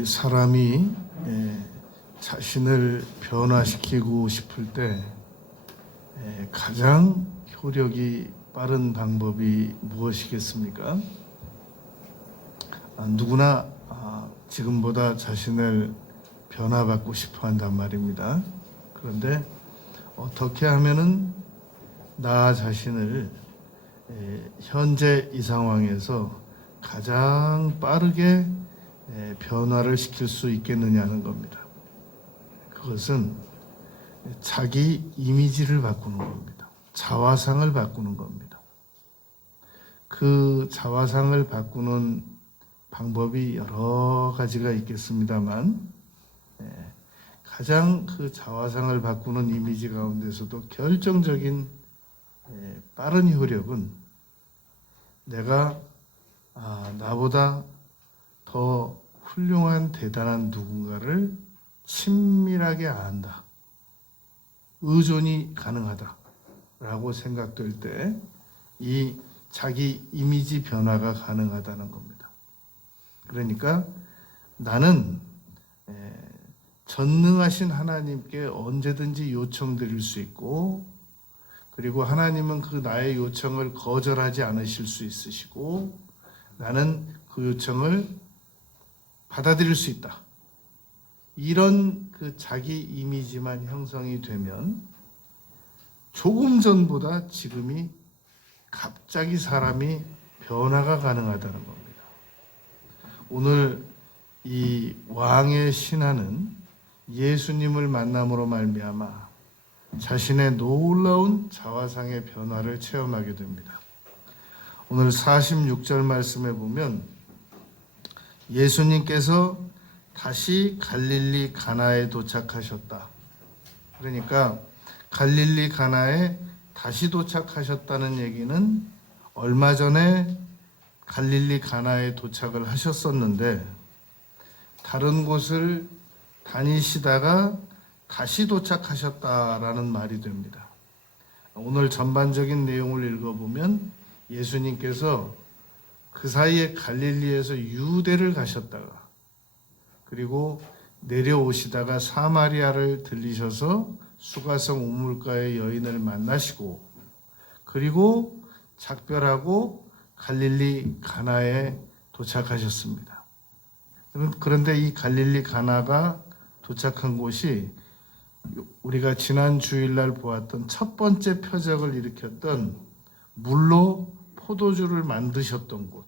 이 사람이 자신을 변화시키고 싶을 때 가장 효력이 빠른 방법이 무엇이겠습니까? 누구나 지금보다 자신을 변화받고 싶어 한단 말입니다. 그런데 어떻게 하면은 나 자신을 현재 이 상황에서 가장 빠르게 변화를 시킬 수 있겠느냐는 겁니다. 그것은 자기 이미지를 바꾸는 겁니다. 자화상을 바꾸는 겁니다. 그 자화상을 바꾸는 방법이 여러 가지가 있겠습니다만 가장 그 자화상을 바꾸는 이미지 가운데서도 결정적인 빠른 효력은 내가 나보다 더 훌륭한 대단한 누군가를 친밀하게 안다. 의존이 가능하다라고 생각될 때 이 자기 이미지 변화가 가능하다는 겁니다. 그러니까 나는 전능하신 하나님께 언제든지 요청드릴 수 있고, 그리고 하나님은 그 나의 요청을 거절하지 않으실 수 있으시고, 나는 그 요청을 받아들일 수 있다. 이런 그 자기 이미지만 형성이 되면 조금 전보다 지금이 갑자기 사람이 변화가 가능하다는 겁니다. 오늘 이 왕의 신하는 예수님을 만남으로 말미암아 자신의 놀라운 자화상의 변화를 체험하게 됩니다. 오늘 46절 말씀에 보면 예수님께서 다시 갈릴리 가나에 도착하셨다. 그러니까 갈릴리 가나에 다시 도착하셨다는 얘기는 얼마 전에 갈릴리 가나에 도착을 하셨었는데 다른 곳을 다니시다가 다시 도착하셨다라는 말이 됩니다. 오늘 전반적인 내용을 읽어보면 예수님께서 그 사이에 갈릴리에서 유대를 가셨다가 그리고 내려오시다가 사마리아를 들리셔서 수가성 우물가의 여인을 만나시고 그리고 작별하고 갈릴리 가나에 도착하셨습니다. 그런데 이 갈릴리 가나가 도착한 곳이 우리가 지난 주일날 보았던 첫 번째 표적을 일으켰던 물로 포도주를 만드셨던 곳.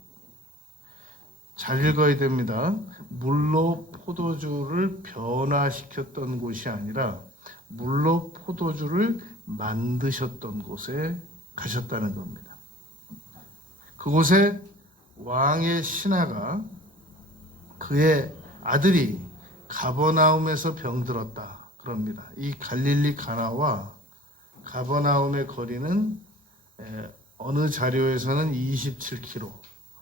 잘 읽어야 됩니다. 물로 포도주를 변화시켰던 곳이 아니라 물로 포도주를 만드셨던 곳에 가셨다는 겁니다. 그곳에 왕의 신하가 그의 아들이 가버나움에서 병들었다 그럽니다. 이 갈릴리 가나와 가버나움의 거리는 어느 자료에서는 27km,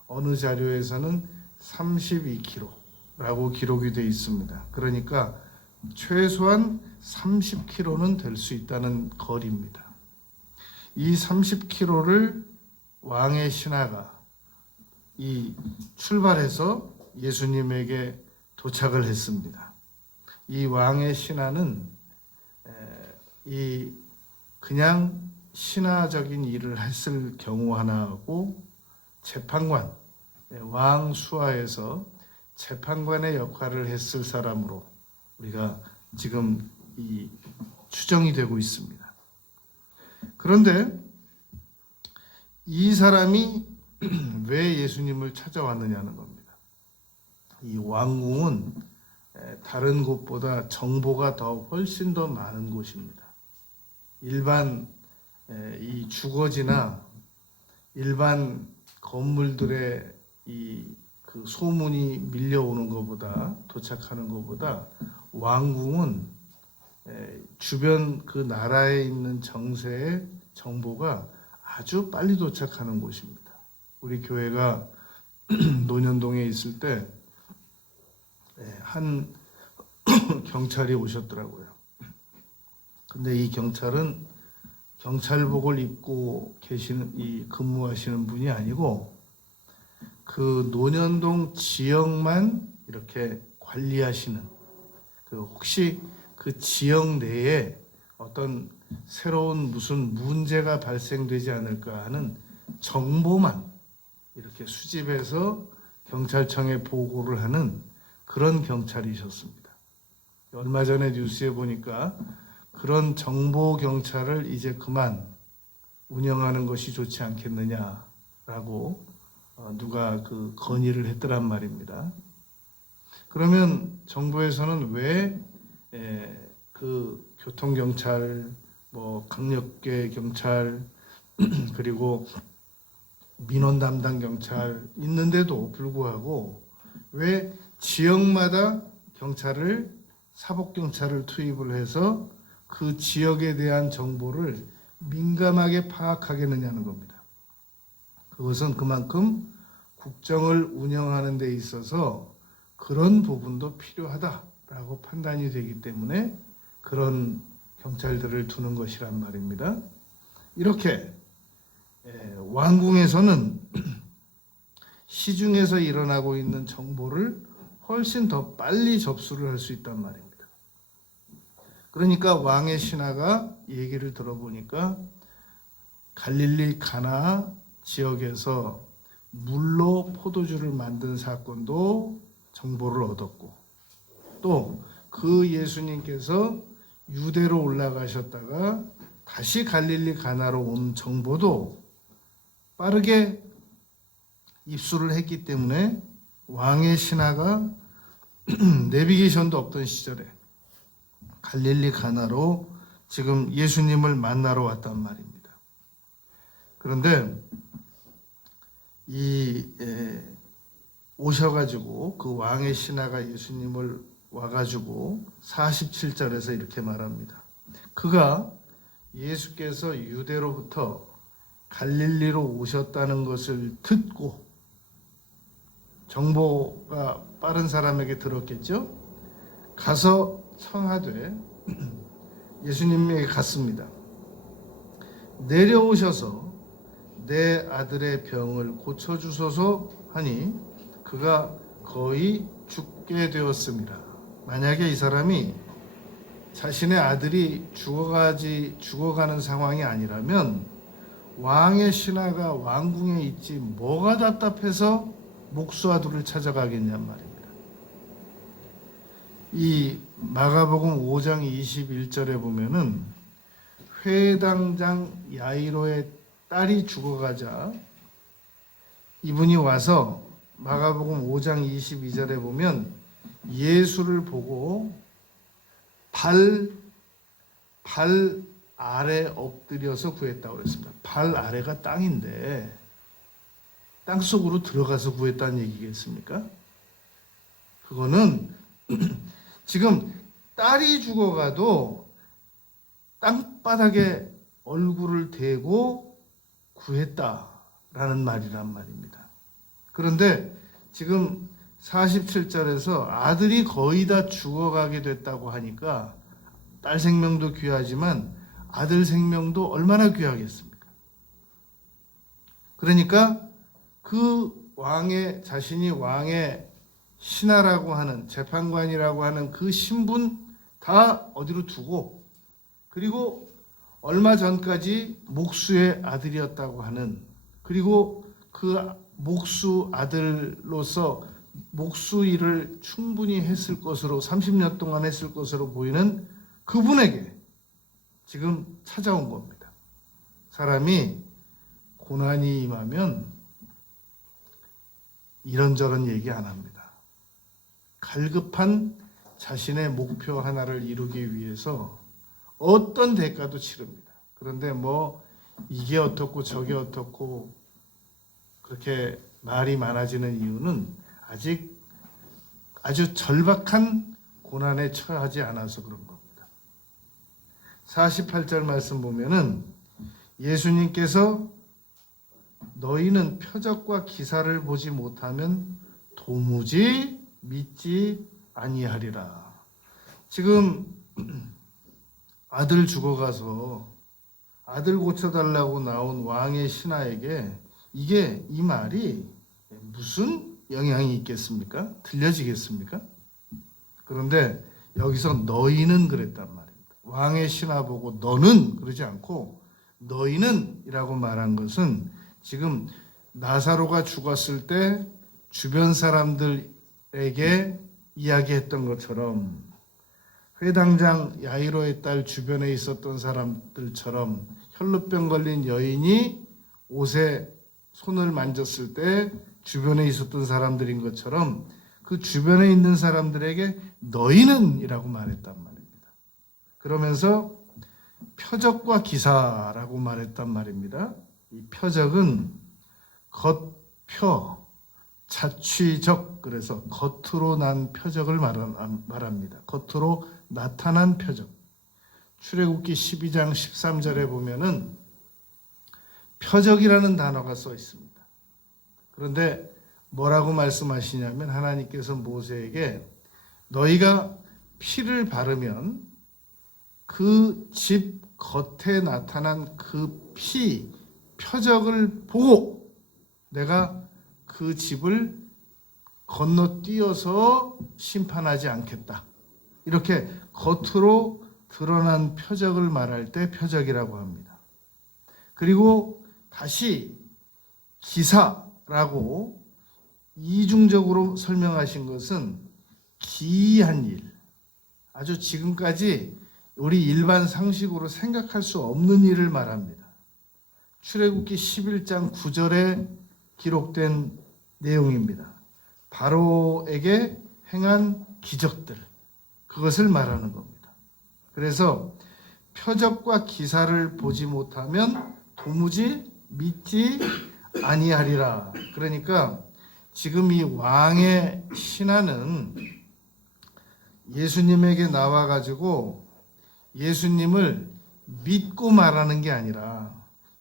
어느 자료에서는 32km라고 기록이 되어 있습니다. 그러니까 최소한 30km는 될 수 있다는 거리입니다. 이 30km를 왕의 신하가 출발해서 예수님에게 도착을 했습니다. 이 왕의 신하는 그냥 신하적인 일을 했을 경우 하나하고 재판관, 왕 수하에서 재판관의 역할을 했을 사람으로 우리가 지금 추정이 되고 있습니다. 그런데 이 사람이 왜 예수님을 찾아왔느냐는 겁니다. 이 왕궁은 다른 곳보다 정보가 훨씬 더 많은 곳입니다. 일반 이 주거지나 일반 건물들의 그 소문이 밀려오는 것보다 도착하는 것보다 왕궁은 주변 그 나라에 있는 정세의 정보가 아주 빨리 도착하는 곳입니다. 우리 교회가 논현동에 있을 때 한 경찰이 오셨더라고요. 근데 이 경찰은 경찰복을 입고 근무하시는 분이 아니고 그 논현동 지역만 이렇게 관리하시는 혹시 그 지역 내에 어떤 새로운 무슨 문제가 발생되지 않을까 하는 정보만 이렇게 수집해서 경찰청에 보고를 하는 그런 경찰이셨습니다. 얼마 전에 뉴스에 보니까 그런 정보 경찰을 이제 그만 운영하는 것이 좋지 않겠느냐라고 누가 그 건의를 했더란 말입니다. 그러면 정부에서는 왜 그 교통경찰, 강력계 경찰, 그리고 민원 담당 경찰 있는데도 불구하고 왜 지역마다 경찰을, 사복경찰을 투입을 해서 그 지역에 대한 정보를 민감하게 파악하겠느냐는 겁니다. 그것은 그만큼 국정을 운영하는 데 있어서 그런 부분도 필요하다라고 판단이 되기 때문에 그런 경찰들을 두는 것이란 말입니다. 이렇게 왕궁에서는 시중에서 일어나고 있는 정보를 훨씬 더 빨리 접수를 할 수 있단 말입니다. 그러니까 왕의 신하가 얘기를 들어보니까 갈릴리 가나 지역에서 물로 포도주를 만든 사건도 정보를 얻었고, 또 그 예수님께서 유대로 올라가셨다가 다시 갈릴리 가나로 온 정보도 빠르게 입수를 했기 때문에 왕의 신하가 내비게이션도 없던 시절에 갈릴리 가나로 지금 예수님을 만나러 왔단 말입니다. 그런데 오셔가지고 그 왕의 신하가 예수님을 와가지고 47절에서 이렇게 말합니다. 그가 예수께서 유대로부터 갈릴리로 오셨다는 것을 듣고, 정보가 빠른 사람에게 들었겠죠? 가서 청하되 예수님에게 갔습니다. 내려오셔서 내 아들의 병을 고쳐주소서 하니 그가 거의 죽게 되었습니다. 만약에 이 사람이 자신의 아들이 죽어가는 상황이 아니라면 왕의 신하가 왕궁에 있지 뭐가 답답해서 목수아들을 찾아가겠냔 말입니다. 이 마가복음 5장 21절에 보면은 회당장 야이로의 딸이 죽어가자 이분이 와서 마가복음 5장 22절에 보면 예수를 보고 발 아래 엎드려서 구했다고 그랬습니다. 발 아래가 땅인데 땅 속으로 들어가서 구했다는 얘기겠습니까? 그거는 지금 딸이 죽어가도 땅바닥에 얼굴을 대고 구했다라는 말이란 말입니다. 그런데 지금 47절에서 아들이 거의 다 죽어가게 됐다고 하니까 딸 생명도 귀하지만 아들 생명도 얼마나 귀하겠습니까? 그러니까 그 자신이 왕의 신하라고 하는, 재판관이라고 하는 그 신분 다 어디로 두고, 그리고 얼마 전까지 목수의 아들이었다고 하는, 그리고 그 목수 아들로서 목수 일을 충분히 했을 것으로 30년 동안 했을 것으로 보이는 그분에게 지금 찾아온 겁니다. 사람이 고난이 임하면 이런저런 얘기 안 합니다. 갈급한 자신의 목표 하나를 이루기 위해서 어떤 대가도 치릅니다. 그런데 이게 어떻고 저게 어떻고 그렇게 말이 많아지는 이유는 아직 아주 절박한 고난에 처하지 않아서 그런 겁니다. 48절 말씀 보면은 예수님께서 너희는 표적과 기사를 보지 못하면 도무지 믿지 아니하리라. 지금 아들 죽어가서 아들 고쳐달라고 나온 왕의 신하에게 이 말이 무슨 영향이 있겠습니까? 들려지겠습니까? 그런데 여기서 너희는 그랬단 말입니다. 왕의 신하 보고 너는 그러지 않고 너희는 이라고 말한 것은 지금 나사로가 죽었을 때 주변 사람들에게 이야기했던 것처럼 회당장 야이로의 딸 주변에 있었던 사람들처럼 혈루병 걸린 여인이 옷에 손을 만졌을 때 주변에 있었던 사람들인 것처럼 그 주변에 있는 사람들에게 너희는 이라고 말했단 말입니다. 그러면서 표적과 기사라고 말했단 말입니다. 이 표적은 겉표, 자취적, 그래서 겉으로 난 표적을 말합니다. 겉으로 나타난 표적. 출애굽기 12장 13절에 보면은 표적이라는 단어가 써 있습니다. 그런데 뭐라고 말씀하시냐면 하나님께서 모세에게 너희가 피를 바르면 그 집 겉에 나타난 그 피, 표적을 보고 내가 그 집을 건너뛰어서 심판하지 않겠다. 이렇게 겉으로 드러난 표적을 말할 때 표적이라고 합니다. 그리고 다시 기사라고 이중적으로 설명하신 것은 기이한 일, 아주 지금까지 우리 일반 상식으로 생각할 수 없는 일을 말합니다. 출애굽기 11장 9절에 기록된 내용입니다. 바로에게 행한 기적들, 그것을 말하는 겁니다. 그래서 표적과 기사를 보지 못하면 도무지 믿지 아니하리라. 그러니까 지금 이 왕의 신하는 예수님에게 나와가지고 예수님을 믿고 말하는 게 아니라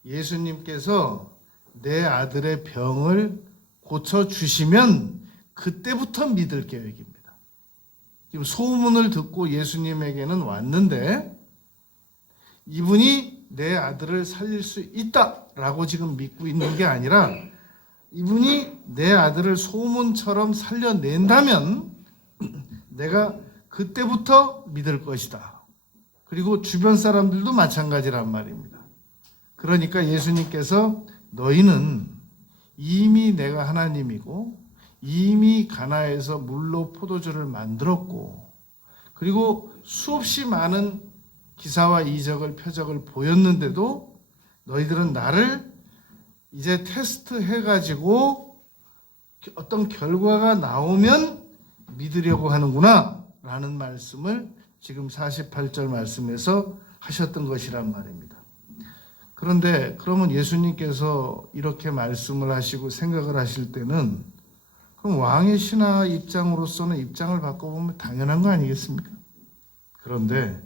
예수님께서 내 아들의 병을 고쳐주시면 그때부터 믿을 계획입니다. 지금 소문을 듣고 예수님에게는 왔는데 이분이 내 아들을 살릴 수 있다라고 지금 믿고 있는 게 아니라 이분이 내 아들을 소문처럼 살려낸다면 내가 그때부터 믿을 것이다. 그리고 주변 사람들도 마찬가지란 말입니다. 그러니까 예수님께서 너희는 이미 내가 하나님이고 이미 가나에서 물로 포도주를 만들었고 그리고 수없이 많은 기사와 이적을 표적을 보였는데도 너희들은 나를 이제 테스트 해가지고 어떤 결과가 나오면 믿으려고 하는구나 라는 말씀을 지금 48절 말씀에서 하셨던 것이란 말입니다. 그런데 그러면 예수님께서 이렇게 말씀을 하시고 생각을 하실 때는 그럼 왕의 신하 입장으로서는 입장을 바꿔보면 당연한 거 아니겠습니까? 그런데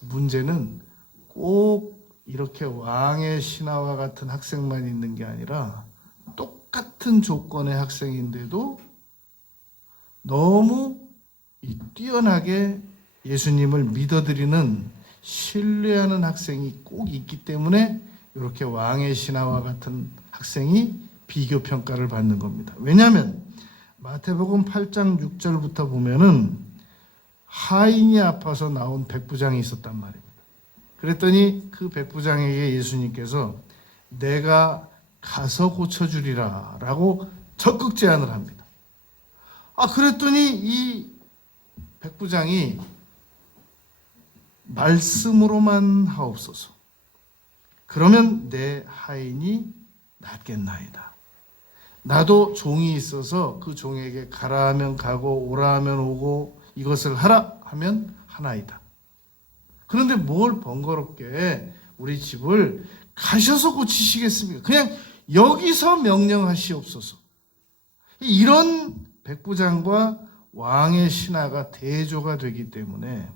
문제는 꼭 이렇게 왕의 신하와 같은 학생만 있는 게 아니라 똑같은 조건의 학생인데도 너무 뛰어나게 예수님을 믿어드리는 신뢰하는 학생이 꼭 있기 때문에 이렇게 왕의 신하와 같은 학생이 비교 평가를 받는 겁니다. 왜냐하면 마태복음 8장 6절부터 보면은 하인이 아파서 나온 백부장이 있었단 말입니다. 그랬더니 그 백부장에게 예수님께서 내가 가서 고쳐주리라 라고 적극 제안을 합니다. 그랬더니 이 백부장이 말씀으로만 하옵소서. 그러면 내 하인이 낫겠나이다. 나도 종이 있어서 그 종에게 가라 하면 가고 오라 하면 오고 이것을 하라 하면 하나이다. 그런데 뭘 번거롭게 우리 집을 가셔서 고치시겠습니까? 그냥 여기서 명령하시옵소서. 이런 백부장과 왕의 신하가 대조가 되기 때문에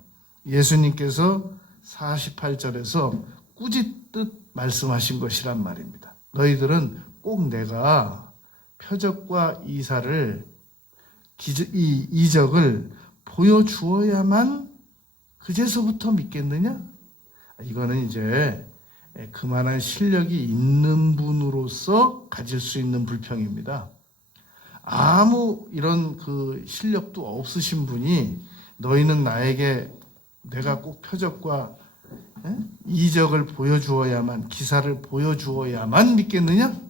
예수님께서 48절에서 꾸짖듯 말씀하신 것이란 말입니다. 너희들은 꼭 내가 표적과 이적을 보여주어야만 그제서부터 믿겠느냐? 이거는 이제 그만한 실력이 있는 분으로서 가질 수 있는 불평입니다. 아무 이런 그 실력도 없으신 분이 너희는 나에게 내가 꼭 표적과 이적을 보여주어야만, 기사를 보여주어야만 믿겠느냐?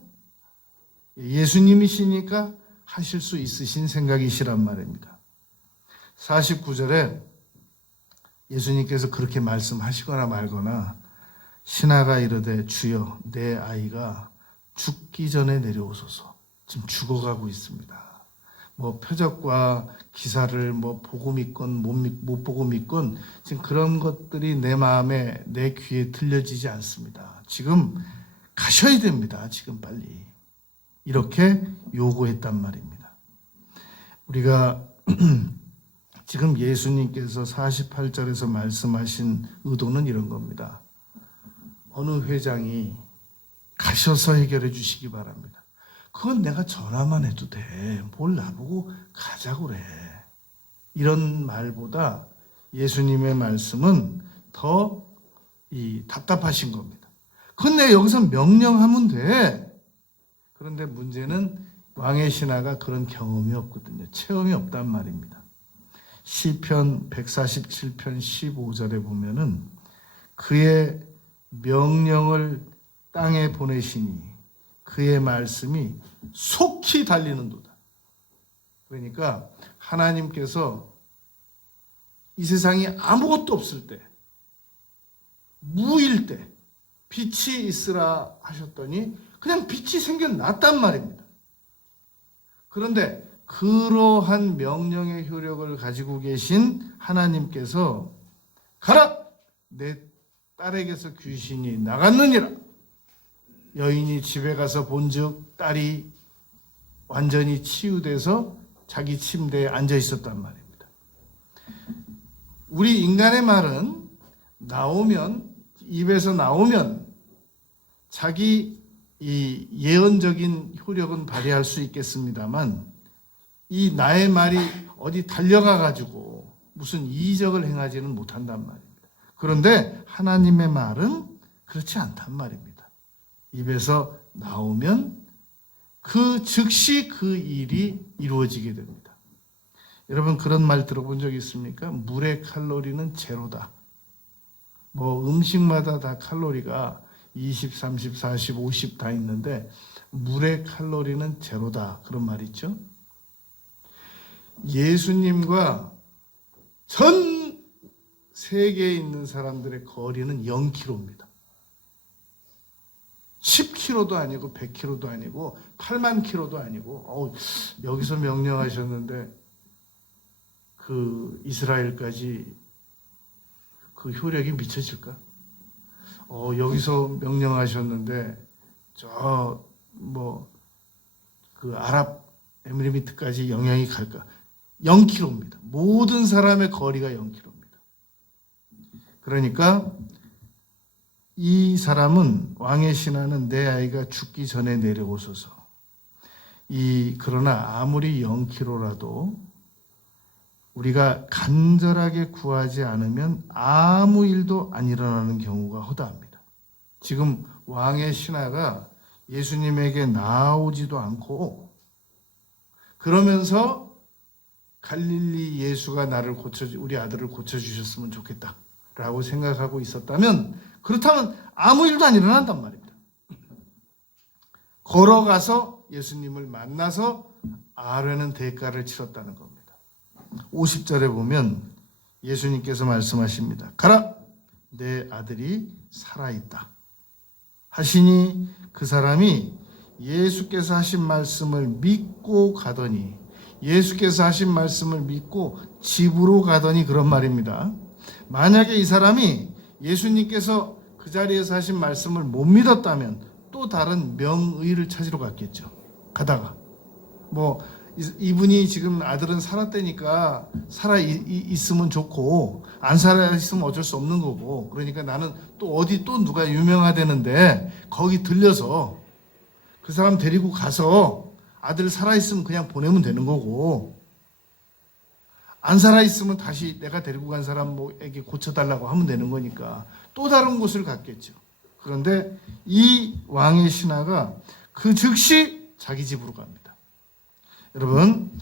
예수님이시니까 하실 수 있으신 생각이시란 말입니다. 49절에 예수님께서 그렇게 말씀하시거나 말거나 신하가 이르되 주여 내 아이가 죽기 전에 내려오소서. 지금 죽어가고 있습니다. 뭐 표적과 기사를 뭐 보고 믿건 못 보고 믿건 지금 그런 것들이 내 마음에 내 귀에 들려지지 않습니다. 지금 가셔야 됩니다. 지금 빨리. 이렇게 요구했단 말입니다. 우리가 지금 예수님께서 48절에서 말씀하신 의도는 이런 겁니다. 어느 회장이 가셔서 해결해 주시기 바랍니다. 그건 내가 전화만 해도 돼. 뭘 나보고 가자고 그래. 이런 말보다 예수님의 말씀은 더 답답하신 겁니다. 그건 내가 여기서 명령하면 돼. 그런데 문제는 왕의 신하가 그런 경험이 없거든요. 체험이 없단 말입니다. 시편 147편 15절에 보면은 그의 명령을 땅에 보내시니 그의 말씀이 속히 달리는도다. 그러니까 하나님께서 이 세상에 아무것도 없을 때, 무일 때 빛이 있으라 하셨더니 그냥 빛이 생겨났단 말입니다. 그런데 그러한 명령의 효력을 가지고 계신 하나님께서 가라! 내 딸에게서 귀신이 나갔느니라. 여인이 집에 가서 본즉 딸이 완전히 치유돼서 자기 침대에 앉아 있었단 말입니다. 우리 인간의 말은 입에서 나오면 자기 이 예언적인 효력은 발휘할 수 있겠습니다만 이 나의 말이 어디 달려가 가지고 무슨 이적을 행하지는 못한단 말입니다. 그런데 하나님의 말은 그렇지 않단 말입니다. 입에서 나오면 그 즉시 그 일이 이루어지게 됩니다. 여러분 그런 말 들어본 적 있습니까? 물의 칼로리는 제로다. 뭐 음식마다 다 칼로리가 20, 30, 40, 50 다 있는데 물의 칼로리는 제로다. 그런 말 있죠. 예수님과 전 세계에 있는 사람들의 거리는 0km입니다. 10km도 아니고 100km도 아니고 8만 km도 아니고 여기서 명령하셨는데 그 이스라엘까지 그 효력이 미쳐질까? 여기서 명령하셨는데 그 아랍에미리트까지 영향이 갈까? 0km입니다. 모든 사람의 거리가 0km입니다. 그러니까 이 사람은 왕의 신하는 내 아이가 죽기 전에 내려오소서. 그러나 아무리 0km라도 우리가 간절하게 구하지 않으면 아무 일도 안 일어나는 경우가 허다합니다. 지금 왕의 신하가 예수님에게 나오지도 않고 그러면서 갈릴리 예수가 우리 아들을 고쳐주셨으면 좋겠다라고 생각하고 있었다면 그렇다면 아무 일도 안 일어난단 말입니다. 걸어가서 예수님을 만나서 아뢰는 대가를 치렀다는 겁니다. 50절에 보면 예수님께서 말씀하십니다. 가라! 내 아들이 살아있다. 하시니 그 사람이 예수께서 하신 말씀을 믿고 가더니 예수께서 하신 말씀을 믿고 집으로 가더니 그런 말입니다. 만약에 이 사람이 예수님께서 그 자리에서 하신 말씀을 못 믿었다면 또 다른 명의를 찾으러 갔겠죠. 가다가 이분이 지금 아들은 살았다니까 살아 있으면 좋고 안 살아 있으면 어쩔 수 없는 거고 그러니까 나는 또 누가 유명하다는데 거기 들려서 그 사람 데리고 가서 아들 살아 있으면 그냥 보내면 되는 거고 안 살아 있으면 다시 내가 데리고 간 사람에게 고쳐달라고 하면 되는 거니까 또 다른 곳을 갔겠죠. 그런데 이 왕의 신하가 그 즉시 자기 집으로 갑니다. 여러분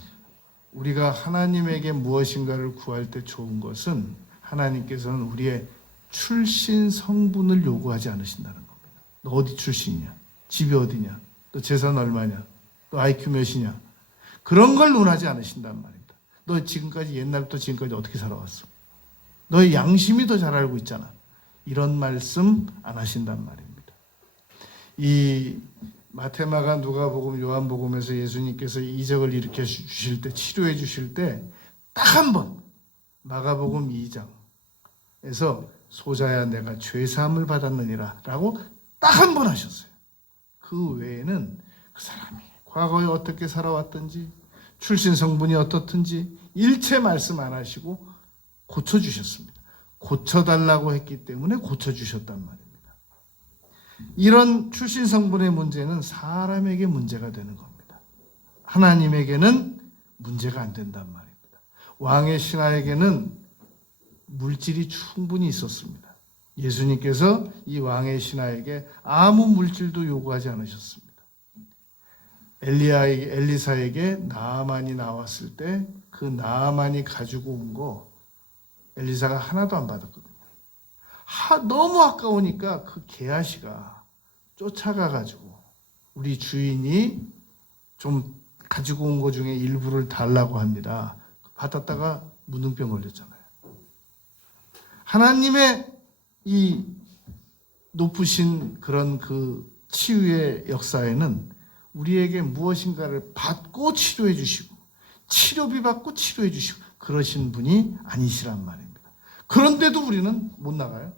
우리가 하나님에게 무엇인가를 구할 때 좋은 것은 하나님께서는 우리의 출신 성분을 요구하지 않으신다는 겁니다. 너 어디 출신이냐? 집이 어디냐? 너 재산 얼마냐? 너 IQ 몇이냐? 그런 걸 논하지 않으신단 말입니다. 너 지금까지 옛날부터 지금까지 어떻게 살아왔어? 너의 양심이 더 잘 알고 있잖아. 이런 말씀 안 하신단 말입니다. 이 마태마가 누가복음 요한복음에서 예수님께서 이적을 일으켜 주실 때 치료해 주실 때 딱 한 번 마가복음 2장에서 소자야 내가 죄 사함을 받았느니라 라고 딱 한 번 하셨어요. 그 외에는 그 사람이 과거에 어떻게 살아왔든지 출신 성분이 어떻든지 일체 말씀 안 하시고 고쳐주셨습니다. 고쳐달라고 했기 때문에 고쳐주셨단 말입니다. 이런 출신 성분의 문제는 사람에게 문제가 되는 겁니다. 하나님에게는 문제가 안 된단 말입니다. 왕의 신하에게는 물질이 충분히 있었습니다. 예수님께서 이 왕의 신하에게 아무 물질도 요구하지 않으셨습니다. 엘리사에게 나아만이 나왔을 때 그 나아만이 가지고 온 거 엘리사가 하나도 안 받았거든요. 너무 아까우니까 그 게하시가 쫓아가가지고 우리 주인이 좀 가지고 온 것 중에 일부를 달라고 합니다. 받았다가 무능병 걸렸잖아요. 하나님의 이 높으신 그런 그 치유의 역사에는 우리에게 무엇인가를 받고 치료해 주시고 치료비 받고 치료해 주시고 그러신 분이 아니시란 말입니다. 그런데도 우리는 못 나가요.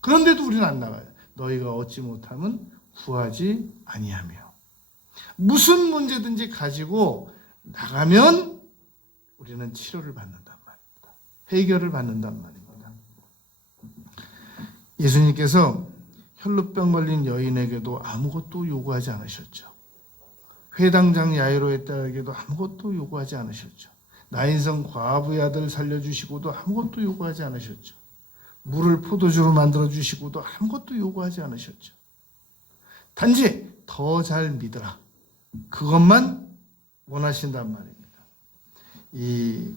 그런데도 우리는 안 나가요. 너희가 얻지 못하면 구하지 아니하며. 무슨 문제든지 가지고 나가면 우리는 치료를 받는단 말입니다. 해결을 받는단 말입니다. 예수님께서 혈루병 걸린 여인에게도 아무것도 요구하지 않으셨죠. 회당장 야이로의 딸에게도 아무것도 요구하지 않으셨죠. 나인성 과부의 아들 살려주시고도 아무것도 요구하지 않으셨죠. 물을 포도주로 만들어주시고도 아무것도 요구하지 않으셨죠. 단지 더 잘 믿으라. 그것만 원하신단 말입니다. 이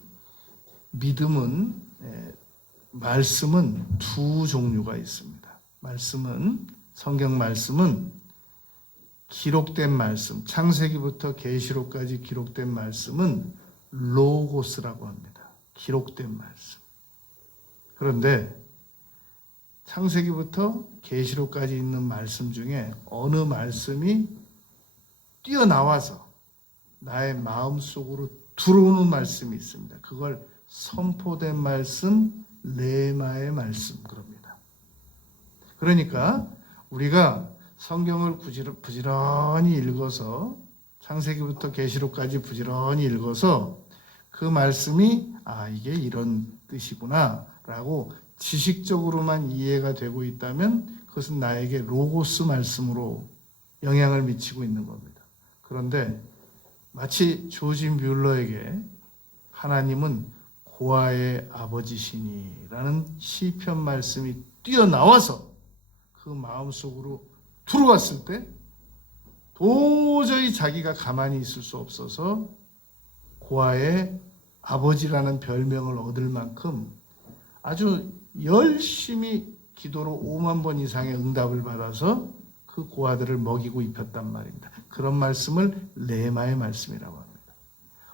믿음은, 말씀은 두 종류가 있습니다. 성경 말씀은 기록된 말씀, 창세기부터 계시록까지 기록된 말씀은 로고스라고 합니다. 기록된 말씀. 그런데 창세기부터 계시록까지 있는 말씀 중에 어느 말씀이 뛰어나와서 나의 마음속으로 들어오는 말씀이 있습니다. 그걸 선포된 말씀, 레마의 말씀 그럽니다. 그러니까 우리가 성경을 부지런히 읽어서 창세기부터 계시록까지 부지런히 읽어서 그 말씀이 이게 이런 뜻이구나 라고 지식적으로만 이해가 되고 있다면 그것은 나에게 로고스 말씀으로 영향을 미치고 있는 겁니다. 그런데 마치 조지 뮬러에게 하나님은 고아의 아버지시니라는 시편 말씀이 뛰어나와서 그 마음속으로 들어왔을 때 도저히 자기가 가만히 있을 수 없어서 고아의 아버지라는 별명을 얻을 만큼 아주 열심히 기도로 5만 번 이상의 응답을 받아서 그 고아들을 먹이고 입혔단 말입니다. 그런 말씀을 레마의 말씀이라고 합니다.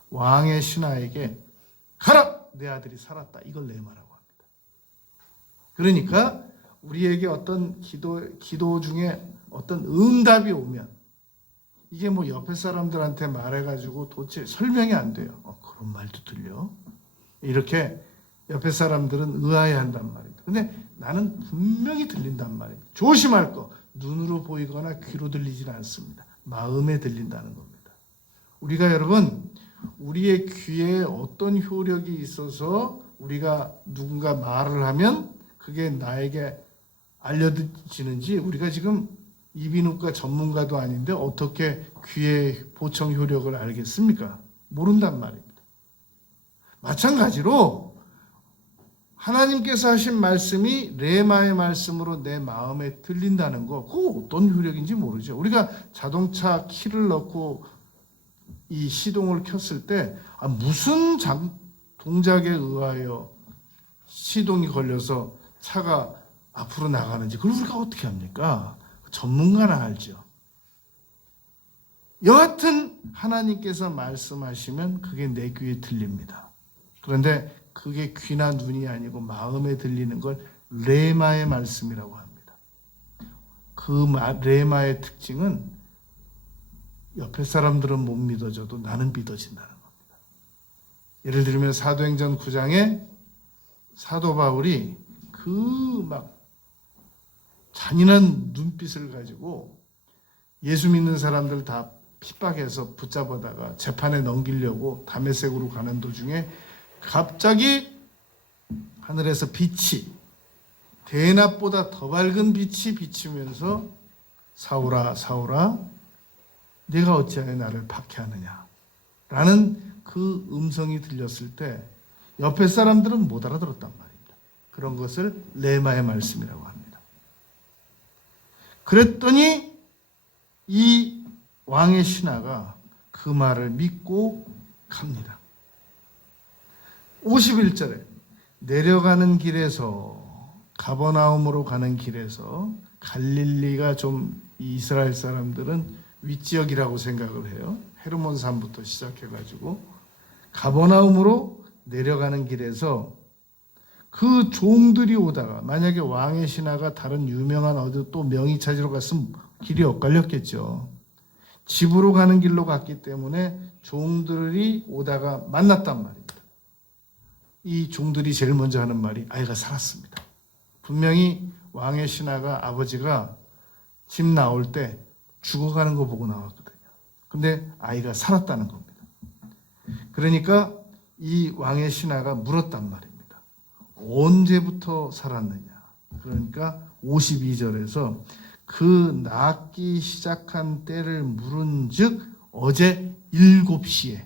왕의 신하에게 가라! 내 아들이 살았다. 이걸 레마라고 합니다. 그러니까 우리에게 어떤 기도 중에 어떤 응답이 오면 이게 뭐 옆에 사람들한테 말해가지고 도대체 설명이 안 돼요. 그런 말도 들려? 이렇게 옆에 사람들은 의아해한단 말입니다. 근데 나는 분명히 들린단 말입니다. 조심할 거. 눈으로 보이거나 귀로 들리지는 않습니다. 마음에 들린다는 겁니다. 우리가 여러분 우리의 귀에 어떤 효력이 있어서 우리가 누군가 말을 하면 그게 나에게 알려지는지 우리가 지금 이비인후과 전문가도 아닌데 어떻게 귀의 보청 효력을 알겠습니까? 모른단 말입니다. 마찬가지로 하나님께서 하신 말씀이 레마의 말씀으로 내 마음에 들린다는 거, 그거 어떤 효력인지 모르죠. 우리가 자동차 키를 넣고 이 시동을 켰을 때 무슨 동작에 의하여 시동이 걸려서 차가 앞으로 나가는지 그걸 우리가 어떻게 합니까? 전문가나 알죠. 여하튼 하나님께서 말씀하시면 그게 내 귀에 들립니다. 그런데 그게 귀나 눈이 아니고 마음에 들리는 걸 레마의 말씀이라고 합니다. 그 레마의 특징은 옆에 사람들은 못 믿어져도 나는 믿어진다는 겁니다. 예를 들면 사도행전 9장에 사도 바울이 그 막 잔인한 눈빛을 가지고 예수 믿는 사람들 다 핍박해서 붙잡아다가 재판에 넘기려고 다메섹으로 가는 도중에 갑자기 하늘에서 빛이 대낮보다 더 밝은 빛이 비치면서 사울아 사울아 네가 어찌하여 나를 박해하느냐 라는 그 음성이 들렸을 때 옆에 사람들은 못 알아들었단 말입니다. 그런 것을 레마의 말씀이라고 합니다. 그랬더니 이 왕의 신하가 그 말을 믿고 갑니다. 51절에 내려가는 길에서 가버나움으로 가는 길에서 갈릴리가 좀 이스라엘 사람들은 윗지역이라고 생각을 해요. 헤르몬 산부터 시작해가지고 가버나움으로 내려가는 길에서 그 종들이 오다가 만약에 왕의 신하가 다른 유명한 어디 또 명의 찾으러 갔으면 길이 엇갈렸겠죠. 집으로 가는 길로 갔기 때문에 종들이 오다가 만났단 말입니다. 이 종들이 제일 먼저 하는 말이 아이가 살았습니다. 분명히 왕의 신하가 아버지가 집 나올 때 죽어가는 거 보고 나왔거든요. 근데 아이가 살았다는 겁니다. 그러니까 이 왕의 신하가 물었단 말입니다. 언제부터 살았느냐? 그러니까 52절에서 그 낫기 시작한 때를 물은 즉 어제 7시에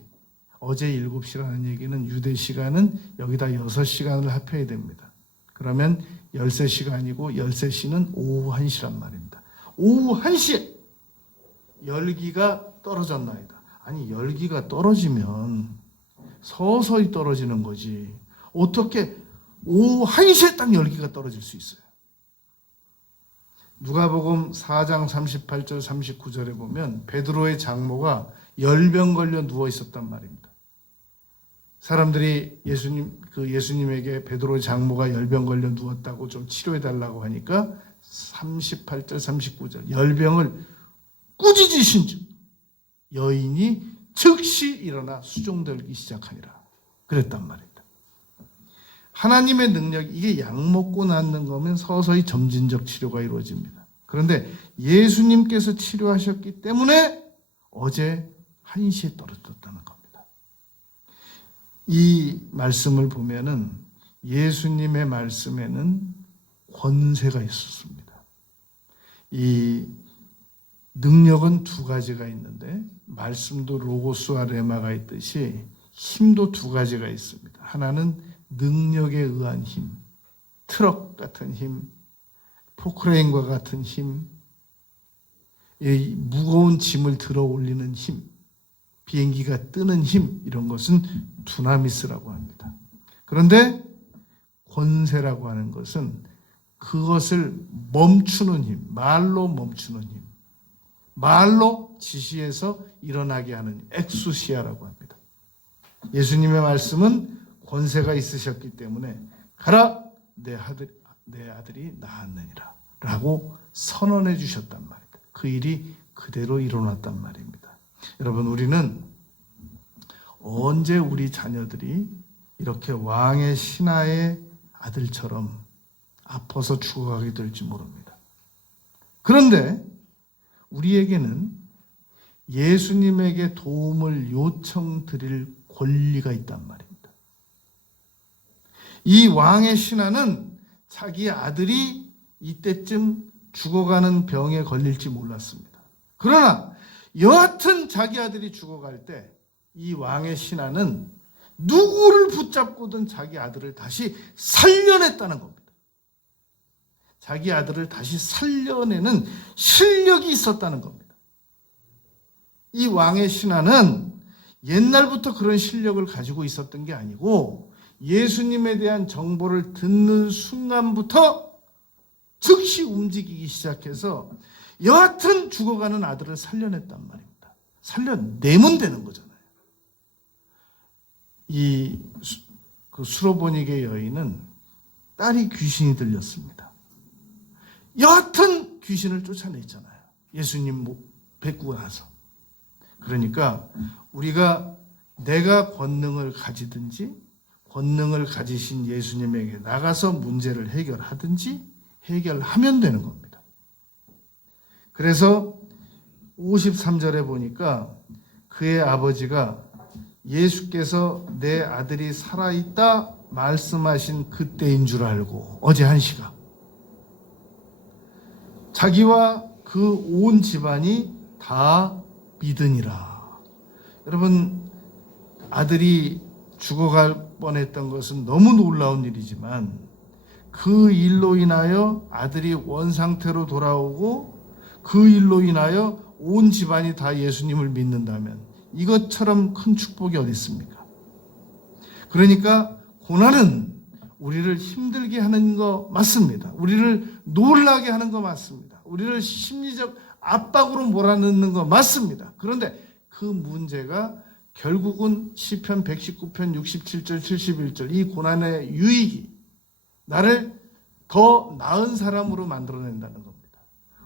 어제 7시라는 얘기는 유대 시간은 여기다 6시간을 합해야 됩니다. 그러면 13시간이고 13시는 오후 1시란 말입니다. 오후 1시에 열기가 떨어졌나이다. 아니 열기가 떨어지면 서서히 떨어지는 거지. 어떻게 오후 1시에 딱 열기가 떨어질 수 있어요. 누가복음 4장 38절 39절에 보면 베드로의 장모가 열병 걸려 누워 있었단 말입니다. 사람들이 예수님에게 베드로의 장모가 열병 걸려 누웠다고 좀 치료해 달라고 하니까 38절 39절 열병을 꾸짖으신 즉 여인이 즉시 일어나 수종들기 시작하니라 그랬단 말입니다. 하나님의 능력, 이게 약 먹고 낫는 거면 서서히 점진적 치료가 이루어집니다. 그런데 예수님께서 치료하셨기 때문에 어제 1시에 떨어졌다는 겁니다. 이 말씀을 보면은 예수님의 말씀에는 권세가 있었습니다. 이 능력은 두 가지가 있는데 말씀도 로고스와 레마가 있듯이 힘도 두 가지가 있습니다. 하나는 능력에 의한 힘, 트럭 같은 힘, 포크레인과 같은 힘, 무거운 짐을 들어 올리는 힘, 비행기가 뜨는 힘, 이런 것은 두나미스라고 합니다. 그런데 권세라고 하는 것은 그것을 멈추는 힘, 말로 멈추는 힘, 말로 지시해서 일어나게 하는 엑수시아라고 합니다. 예수님의 말씀은 권세가 있으셨기 때문에 가라 내 아들이 낳았느니라 라고 선언해 주셨단 말입니다. 그 일이 그대로 일어났단 말입니다. 여러분 우리는 언제 우리 자녀들이 이렇게 왕의 신하의 아들처럼 아파서 죽어가게 될지 모릅니다. 그런데 우리에게는 예수님에게 도움을 요청드릴 권리가 있단 말입니다. 이 왕의 신하는 자기 아들이 이때쯤 죽어가는 병에 걸릴지 몰랐습니다. 그러나 여하튼 자기 아들이 죽어갈 때 이 왕의 신하는 누구를 붙잡고든 자기 아들을 다시 살려냈다는 겁니다. 자기 아들을 다시 살려내는 실력이 있었다는 겁니다. 이 왕의 신하는 옛날부터 그런 실력을 가지고 있었던 게 아니고 예수님에 대한 정보를 듣는 순간부터 즉시 움직이기 시작해서 여하튼 죽어가는 아들을 살려냈단 말입니다. 살려내면 되는 거잖아요. 그 수로보니게 여인은 딸이 귀신이 들렸습니다. 여하튼 귀신을 쫓아냈잖아요. 예수님 뵙고 나서. 그러니까 우리가 내가 권능을 가지든지 권능을 가지신 예수님에게 나가서 문제를 해결하든지 해결하면 되는 겁니다. 그래서 53절에 보니까 그의 아버지가 예수께서 내 아들이 살아있다 말씀하신 그때인 줄 알고 어제 1시가 자기와 그 온 집안이 다 믿으니라. 여러분, 아들이 죽어갈 뻔했던 것은 너무 놀라운 일이지만 그 일로 인하여 아들이 원상태로 돌아오고 그 일로 인하여 온 집안이 다 예수님을 믿는다면 이것처럼 큰 축복이 어디 있습니까? 그러니까 고난은 우리를 힘들게 하는 거 맞습니다. 우리를 놀라게 하는 거 맞습니다. 우리를 심리적 압박으로 몰아넣는 거 맞습니다. 그런데 그 문제가 결국은 시편 119편 67절 71절 이 고난의 유익이 나를 더 나은 사람으로 만들어낸다는 겁니다.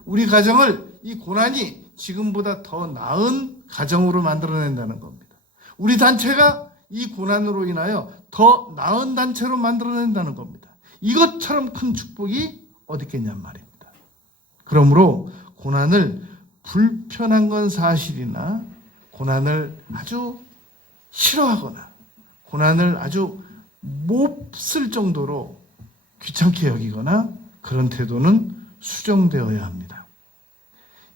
우리 가정을 이 고난이 지금보다 더 나은 가정으로 만들어낸다는 겁니다. 우리 단체가 이 고난으로 인하여 더 나은 단체로 만들어낸다는 겁니다. 이것처럼 큰 축복이 어디 있겠냔 말입니다. 그러므로 고난을 불편한 건 사실이나 고난을 아주 싫어하거나 고난을 아주 몹쓸 정도로 귀찮게 여기거나 그런 태도는 수정되어야 합니다.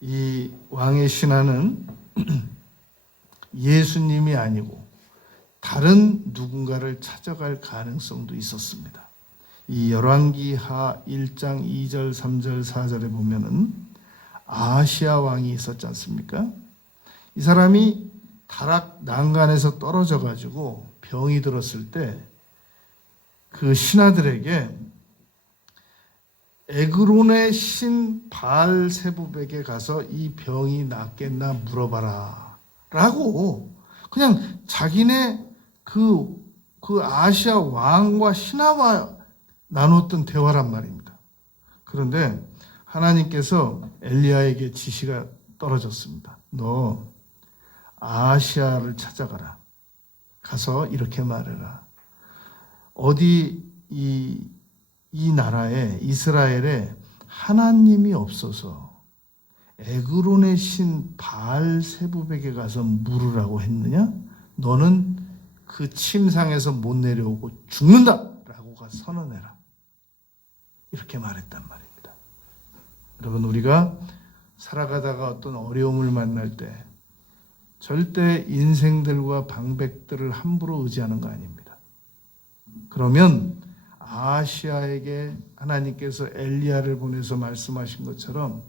이 왕의 신하는 예수님이 아니고 다른 누군가를 찾아갈 가능성도 있었습니다. 이 열왕기하 1장 2절, 3절, 4절에 보면은 아시아 왕이 있었지 않습니까? 이 사람이 다락 난간에서 떨어져 가지고 병이 들었을 때 그 신하들에게 에그론의 신 바알세붑에게 가서 이 병이 낫겠나 물어봐라 라고 그냥 자기네 그 아시아 왕과 신하와 나눴던 대화란 말입니다. 그런데 하나님께서 엘리야에게 지시가 떨어졌습니다. 너 아시아를 찾아가라. 가서 이렇게 말해라. 어디 이 나라에 이스라엘에 하나님이 없어서 에그론의 신 바알세붑에게 가서 물으라고 했느냐? 너는 그 침상에서 못 내려오고 죽는다라고 선언해라. 이렇게 말했단 말입니다. 여러분, 우리가 살아가다가 어떤 어려움을 만날 때 절대 인생들과 방백들을 함부로 의지하는 거 아닙니다. 그러면 아시아에게 하나님께서 엘리야를 보내서 말씀하신 것처럼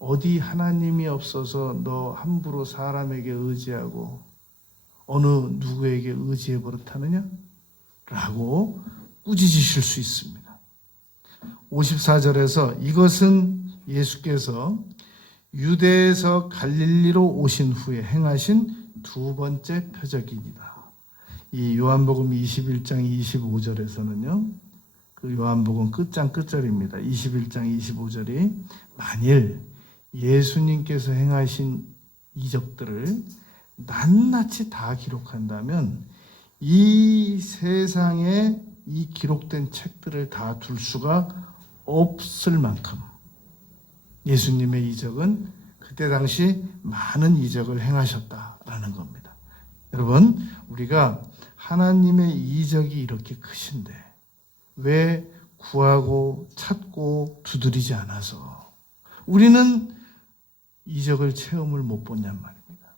어디 하나님이 없어서 너 함부로 사람에게 의지하고 어느 누구에게 의지해 버릇하느냐? 라고 꾸짖으실 수 있습니다. 54절에서 이것은 예수께서 유대에서 갈릴리로 오신 후에 행하신 두 번째 표적이니라. 이 요한복음 21장 25절에서는요. 그 요한복음 끝장 끝절입니다. 21장 25절이 만일 예수님께서 행하신 이적들을 낱낱이 다 기록한다면 이 세상에 이 기록된 책들을 다 둘 수가 없을 만큼 예수님의 이적은 그때 당시 많은 이적을 행하셨다라는 겁니다. 여러분, 우리가 하나님의 이적이 이렇게 크신데 왜 구하고 찾고 두드리지 않아서 우리는 이적을 체험을 못 보냔 말입니다.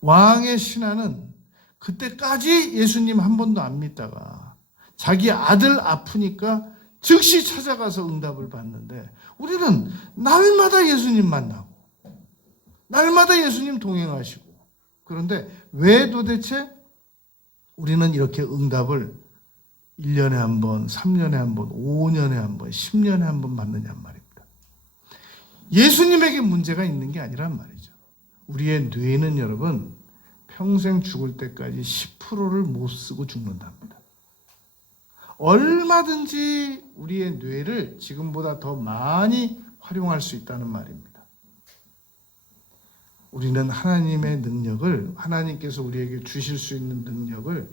왕의 신하는 그때까지 예수님 한 번도 안 믿다가 자기 아들 아프니까 즉시 찾아가서 응답을 받는데 우리는 날마다 예수님 만나고 날마다 예수님 동행하시고 그런데 왜 도대체 우리는 이렇게 응답을 1년에 한 번, 3년에 한 번, 5년에 한 번, 10년에 한 번 받느냐 말입니다. 예수님에게 문제가 있는 게 아니란 말이죠. 우리의 뇌는 여러분 평생 죽을 때까지 10%를 못 쓰고 죽는답니다. 얼마든지 우리의 뇌를 지금보다 더 많이 활용할 수 있다는 말입니다. 우리는 하나님의 능력을, 하나님께서 우리에게 주실 수 있는 능력을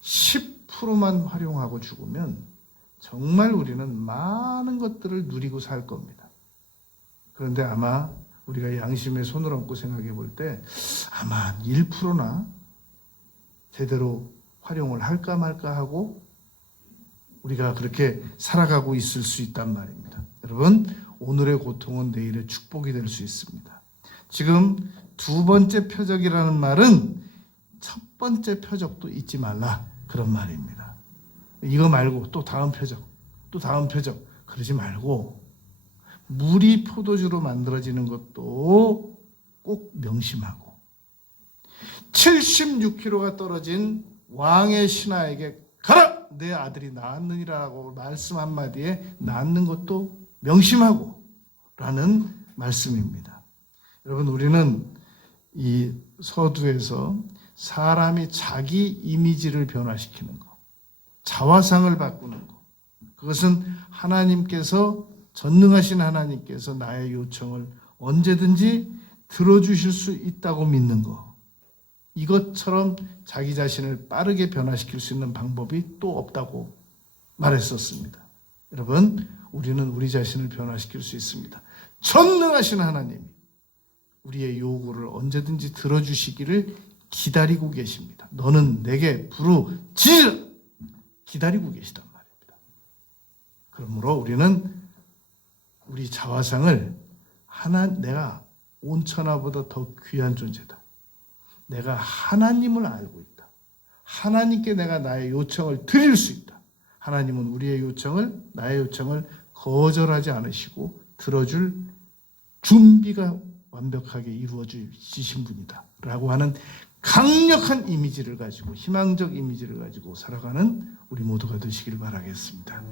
10%만 활용하고 죽으면 정말 우리는 많은 것들을 누리고 살 겁니다. 그런데 아마 우리가 양심의 손을 얹고 생각해 볼 때 아마 1%나 제대로 활용을 할까 말까 하고 우리가 그렇게 살아가고 있을 수 있단 말입니다. 여러분, 오늘의 고통은 내일의 축복이 될 수 있습니다. 지금 두 번째 표적이라는 말은 첫 번째 표적도 잊지 말라 그런 말입니다. 이거 말고 또 다음 표적, 또 다음 표적 그러지 말고 물이 포도주로 만들어지는 것도 꼭 명심하고 76kg가 떨어진 왕의 신하에게 가라! 내 아들이 낳았느니라고 말씀 한마디에 낳는 것도 명심하고 라는 말씀입니다. 여러분, 우리는 이 서두에서 사람이 자기 이미지를 변화시키는 것, 자화상을 바꾸는 것, 그것은 하나님께서, 전능하신 하나님께서 나의 요청을 언제든지 들어주실 수 있다고 믿는 것, 이것처럼 자기 자신을 빠르게 변화시킬 수 있는 방법이 또 없다고 말했었습니다. 여러분, 우리는 우리 자신을 변화시킬 수 있습니다. 전능하신 하나님이 우리의 요구를 언제든지 들어주시기를 기다리고 계십니다. 너는 내게 부르짖으라 기다리고 계시단 말입니다. 그러므로 우리는 우리 자화상을 내가 온천하보다 더 귀한 존재다. 내가 하나님을 알고 있다. 하나님께 내가 나의 요청을 드릴 수 있다. 하나님은 우리의 요청을, 나의 요청을 거절하지 않으시고 들어줄 준비가 완벽하게 이루어지신 분이다 라고 하는 강력한 이미지를 가지고, 희망적 이미지를 가지고 살아가는 우리 모두가 되시길 바라겠습니다.